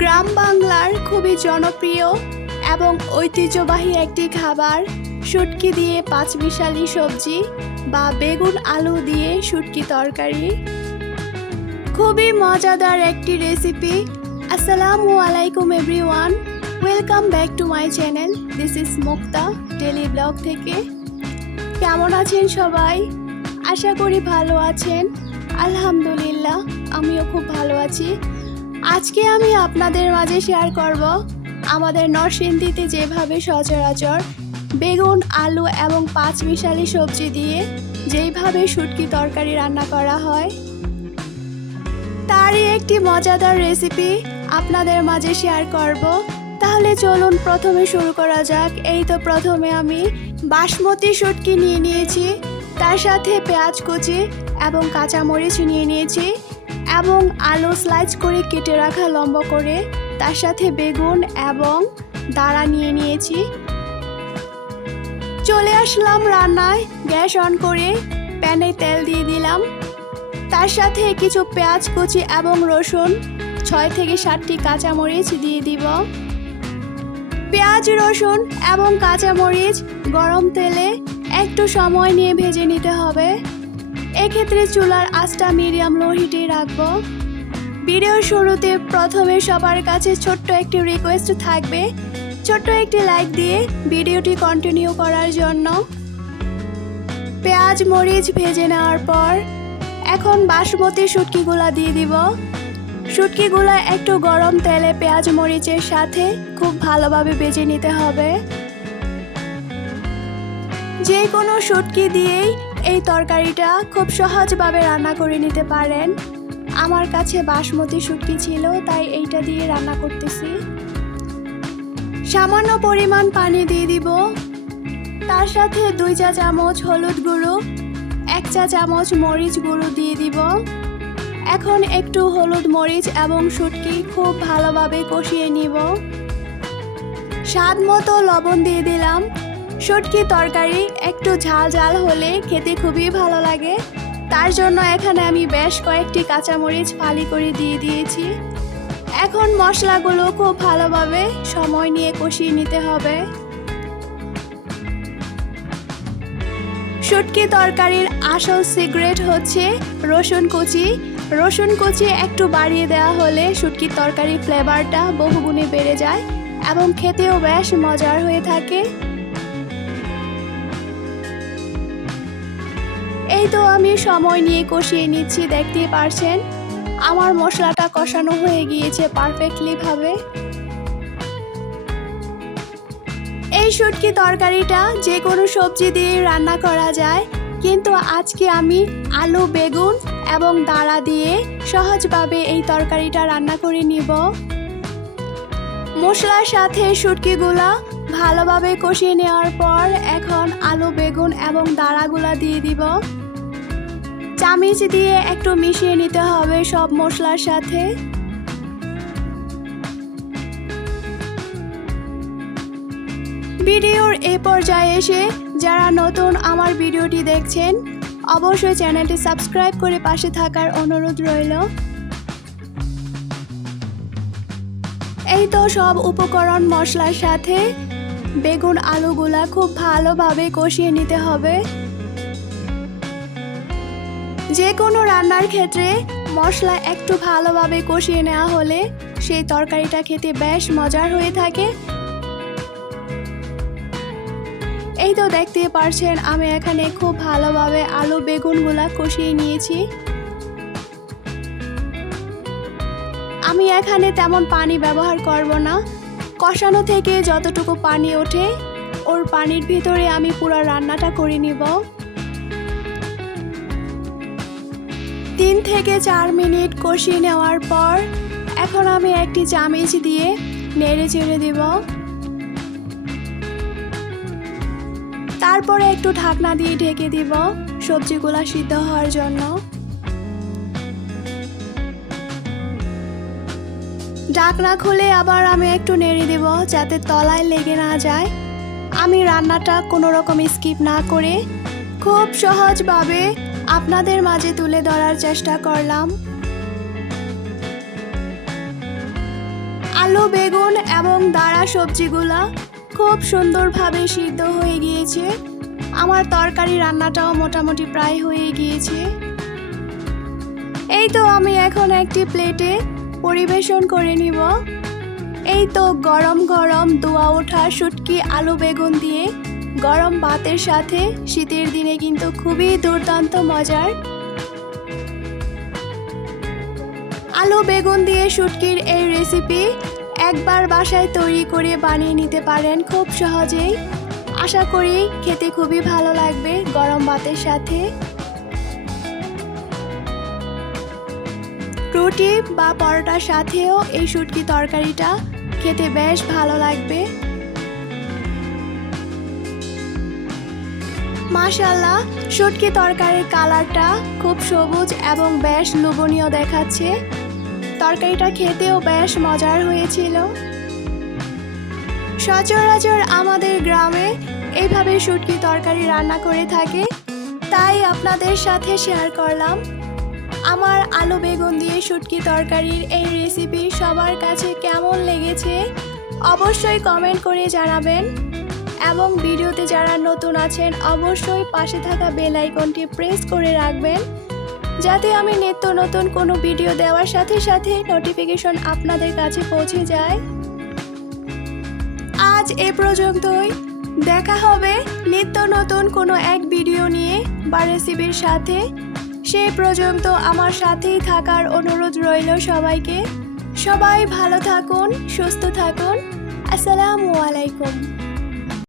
গ্রাম বাংলার খুবই জনপ্রিয় এবং ঐতিহ্যবাহী একটি খাবার শুটকি দিয়ে পাঁচমিশালি সবজি বা বেগুন আলু দিয়ে শুটকি তরকারি। খুবই মজাদার একটি রেসিপি। আসসালামু আলাইকুম everyone, welcome back to my channel. This is Mukta daily blog থেকে। কেমন আছেন সবাই? আশা করি ভালো আছেন। আলহামদুলিল্লাহ, আমিও খুব ভালো আছি। আজকে আমি আপনাদের মাঝে শেয়ার করব আমাদের নরসিংদীতে যেভাবে সচরাচর বেগুন আলু এবং পাঁচমিশালি সবজি দিয়ে যেইভাবে শুটকি তরকারি রান্না করা হয়, তারই একটি মজাদার রেসিপি আপনাদের মাঝে শেয়ার করব। তাহলে চলুন প্রথমে শুরু করা যাক। এই তো প্রথমে আমি বাসমতি শুটকি নিয়ে নিয়েছি, তার সাথে পেঁয়াজ কুচি এবং কাঁচামরিচ নিয়ে নিয়েছি এবং আলু স্লাইস করে কেটে রাখা লম্বা করে, তার সাথে বেগুন এবং দাঁড়া নিয়ে নিয়েছি। চলে আসলাম রান্নায়। গ্যাস অন করে প্যানে তেল দিয়ে দিলাম, তার সাথে কিছু পেঁয়াজ কুচি এবং রসুন 6 থেকে 7টি কাঁচামরিচ দিয়ে দিব। পেঁয়াজ রসুন এবং কাঁচামরিচ গরম তেলে একটু সময় নিয়ে ভেজে নিতে হবে। এক্ষেত্রে চুলার আঁচটা মিডিয়াম লো হিটে রাখবো। ভিডিওর শুরুতে প্রথমে সবার কাছে ছোট্ট একটি রিকোয়েস্ট থাকবে, ছোট্ট একটি লাইক দিয়ে ভিডিওটি কন্টিনিউ করার জন্য। পেঁয়াজ মরিচ ভেজে নেওয়ার পর এখন বাসমতি শুটকিগুলা দিয়ে দিব। শুটকিগুলা একটু গরম তেলে পেঁয়াজ মরিচের সাথে খুব ভালোভাবে ভেজে নিতে হবে। যে কোনো শুটকি দিয়েই এই তরকারিটা খুব সহজভাবে রান্না করে নিতে পারেন। আমার কাছে বাসমতি শুটকি ছিল, তাই এইটা দিয়ে রান্না করতেছি। সামান্য পরিমাণ পানি দিয়ে দিব, তার সাথে 2 চা চামচ হলুদ গুঁড়ো, 1 চা চামচ মরিচ গুঁড়ো দিয়ে দিব। এখন একটু হলুদ মরিচ এবং শুটকি খুব ভালোভাবে কষিয়ে নিব। স্বাদ মতো লবণ দিয়ে দিলাম। শুটকি তরকারি একটু ঝাল ঝাল হলে খেতে খুবই ভালো লাগে, তার জন্য এখানে আমি বেশ কয়েকটি কাঁচামরিচ ফালি করে দিয়ে দিয়েছি। এখন মশলাগুলো খুব ভালোভাবে সময় নিয়ে কষিয়ে নিতে হবে। শুটকি তরকারির আসল সিক্রেট হচ্ছে রসুন কুচি। রসুন কুচি একটু বাড়িয়ে দেওয়া হলে শুটকির তরকারির ফ্লেভারটা বহুগুণে বেড়ে যায় এবং খেতেও বেশ মজার হয়ে থাকে। এই তো আমি সময় নিয়ে কষিয়ে নিচ্ছি, দেখতেই পারছেন আমার মশলাটা কষানো হয়ে গিয়েছে পারফেক্টলি ভাবে। এই শুটকি তরকারিটা যে কোনো সবজি দিয়ে রান্না করা যায়, কিন্তু আজকে আমি আলু বেগুন এবং দাঁড়া দিয়ে সহজভাবে এই তরকারিটা রান্না করে নিব। মশলার সাথে শুটকিগুলা ভালোভাবে কষিয়ে নেওয়ার পর এখন আলু বেগুন এবং দাঁড়াগুলা দিয়ে দিব। চামচ দিয়ে একটু মিশিয়ে নিতে হবে সব মশলার সাথে। ভিডিওর এই পর্যায়ে এসে যারা নতুন আমার ভিডিওটি দেখছেন, অবশ্যই চ্যানেলটি সাবস্ক্রাইব করে পাশে থাকার অনুরোধ রইল। এই তো সব উপকরণ মশলার সাথে বেগুন আলুগুলা খুব ভালোভাবে কষিয়ে নিতে হবে। যে কোনো রান্নার ক্ষেত্রে মশলা একটু ভালোভাবে কষিয়ে নেওয়া হলে সেই তরকারিটা খেতে বেশ মজার হয়ে থাকে। এই তো দেখতে পারছেন আমি এখানে খুব ভালোভাবে আলু বেগুনগুলা কষিয়ে নিয়েছি। আমি এখানে তেমন পানি ব্যবহার করব না। কষানো থেকে যতটুকু পানি ওঠে ওর পানির ভিতরে আমি পুরো রান্নাটা করে নিব। 3 থেকে 4 মিনিট কষিয়ে নেওয়ার পর এখন আমি একটি চামচ দিয়ে নেড়ে চেড়ে দিব। তারপরে একটু ঢাকনা দিয়ে ঢেকে দিব সবজিগুলা সিদ্ধ হওয়ার জন্য। ঢাকনা খুলে আবার আমি একটু নেড়ে দেব যাতে তলায় লেগে না যায়। আমি রান্নাটা কোনো রকম স্কিপ না করে খুব সহজভাবে আপনাদের মাঝে তুলে ধরার চেষ্টা করলাম। আলু বেগুন এবং দাঁড়া সবজিগুলা খুব সুন্দরভাবে সিদ্ধ হয়ে গিয়েছে। আমার তরকারি রান্নাটাও মোটামুটি প্রায় হয়ে গিয়েছে। এই তো আমি এখন একটি প্লেটে পরিবেশন করে নিব। এই তো গরম গরম ধোয়া ওঠা শুটকি আলু বেগুন দিয়ে গরম ভাতের সাথে শীতের দিনে কিন্তু খুবই দুর্দান্ত মজার। আলু বেগুন দিয়ে শুটকির এই রেসিপি একবার বাসায় তৈরি করে বানিয়ে নিতে পারেন খুব সহজেই। আশা করি খেতে খুবই ভালো লাগবে গরম ভাতের সাথে। রুটি বা পরোটার সাথেও এই শুটকি তরকারিটা খেতে বেশ ভালো লাগবে। মাশাআল্লাহ, শুটকি তরকারির কালারটা খুব সবুজ এবং বেশ লোভনীয় দেখাচ্ছে। তরকারিটা খেতেও বেশ মজার হয়েছিল। সচরাচর আমাদের গ্রামে এইভাবে শুটকি তরকারি রান্না করে থাকে, তাই আপনাদের সাথে শেয়ার করলাম। আমার আলু বেগুন দিয়ে শুটকি তরকারির এই রেসিপি সবার কাছে কেমন লেগেছে অবশ্যই কমেন্ট করে জানাবেন, এবং ভিডিওতে যারা নতুন আছেন অবশ্যই পাশে থাকা বেল আইকনটি প্রেস করে রাখবেন, যাতে আমি নিত্য নতুন কোনো ভিডিও দেওয়ার সাথে সাথে নোটিফিকেশন আপনাদের কাছে পৌঁছে যায়। আজ এ পর্যন্তই। দেখা হবে নিত্য নতুন কোনো এক ভিডিও নিয়ে বা রেসিপির সাথে। সেই পর্যন্ত আমার সাথেই থাকার অনুরোধ রইল সবাইকে। সবাই ভালো থাকুন, সুস্থ থাকুন। আসসালামু আলাইকুম।